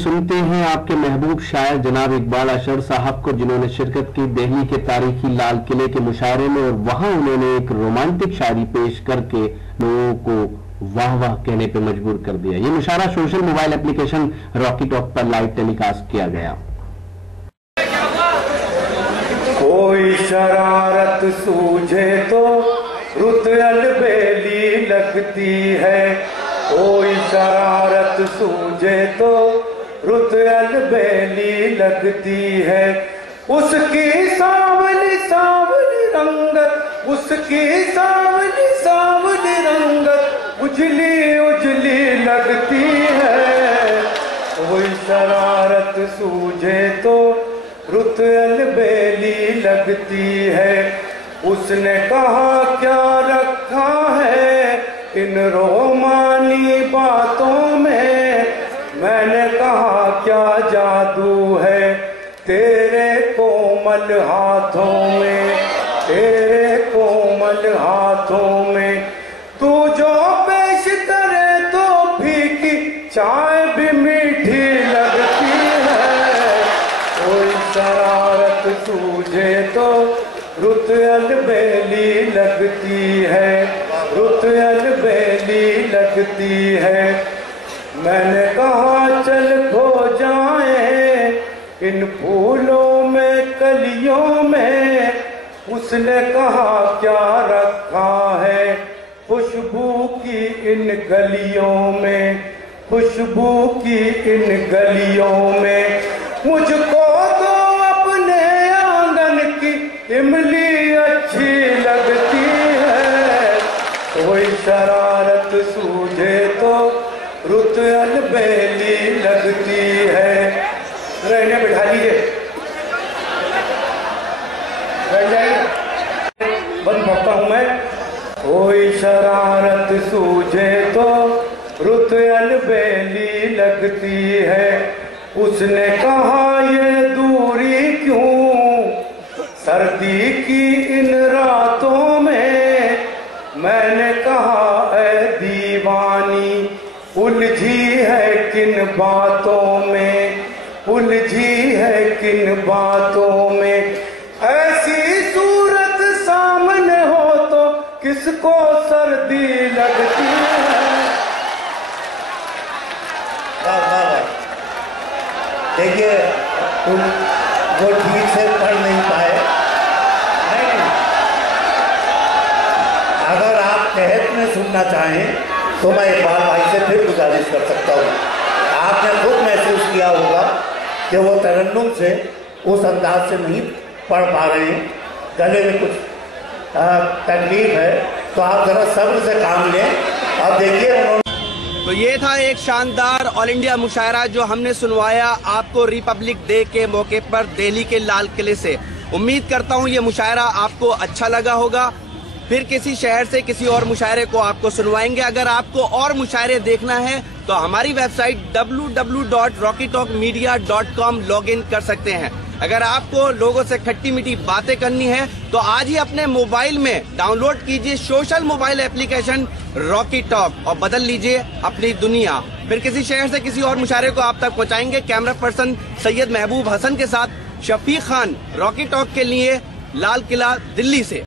सुनते हैं आपके महबूब शायर जनाब इकबाल अशर साहब को, जिन्होंने शिरकत की दिल्ली के तारीखी लाल किले के मुशायरे में, और वहां उन्होंने एक रोमांटिक शायरी पेश करके लोगों को वाह वाह कहने पे मजबूर कर दिया। ये मुशायरा social mobile application Rocky Talk पर लाइव टेलीकास्ट किया गया। कोई शरारत सूझे तो रुत अलबेली लगती है, कोई शरारत सूझे तो रुत अलबेली लगती है। उसकी सांवली सांवली रंगत, उसकी सांवली सांवली रंगत उजली उजली लगती है। कोई शरारत सूझे तो रुत अलबेली लगती है। उसने कहा क्या रखा है इन रोमानी बातों में, मैंने कहा क्या जादू है तेरे कोमल हाथों में, तेरे कोमल हाथों में। तू जो पेश करे तो फीकी चाय भी मीठी लगती है। कोई शरारत सूझे तो रुत अलबेली लगती है, रुत अलबेली लगती है। मैंने कहा चल खो जाए इन फूलों में कलियों में, उसने कहा क्या रखा है खुशबू की इन गलियों में, खुशबू की इन गलियों में। मुझको तो अपने आंगन की इमली अच्छी लगती है। कोई शरारत सूझे तो रुत अलबेली लगती है। रहने बिठा लीजिए, रह जाइए, बंद पढ़ता हूं मैं। कोई शरारत सूझे तो रुत अलबेली लगती है। उसने कहा ये दूरी क्यों सर्दी की इन रातों में, मैंने कहा ऐ दीवानी उलझी है किन बातों में, उलझी है किन बातों में। ऐसी सूरत सामने हो तो किसको सर्दी लगती है। देखिए वो ठीक से पढ़ नहीं पाए। नहीं, अगर आप तहत में सुनना चाहें तो मैं इकबाल भाई से फिर गुजारिश कर सकता हूँ। आपने खुद महसूस किया होगा कि वो तरन्नुम से उस अंदाज से नहीं पढ़ पा रहे हैं, गले में कुछ तकलीफ है, तो आप जरा सब्र से काम लें। अब देखिए उन्होंने तो ये था एक शानदार ऑल इंडिया मुशायरा जो हमने सुनवाया आपको रिपब्लिक डे के मौके पर दिल्ली के लाल किले से। उम्मीद करता हूँ ये मुशायरा आपको अच्छा लगा होगा। फिर किसी शहर से किसी और मुशायरे को आपको सुनवाएंगे। अगर आपको और मुशायरे देखना है तो हमारी वेबसाइट www.rockytalkmedia.com लॉगिन कर सकते हैं। अगर आपको लोगों से खट्टी मीठी बातें करनी है तो आज ही अपने मोबाइल में डाउनलोड कीजिए social mobile application Rocky talk और बदल लीजिए अपनी दुनिया। फिर किसी शहर से किसी और मुशायरे को आप तक पहुंचाएंगे। कैमरा पर्सन सैयद महबूब हसन के साथ शफीक खान, रॉकी टॉक के लिए लाल किला दिल्ली से।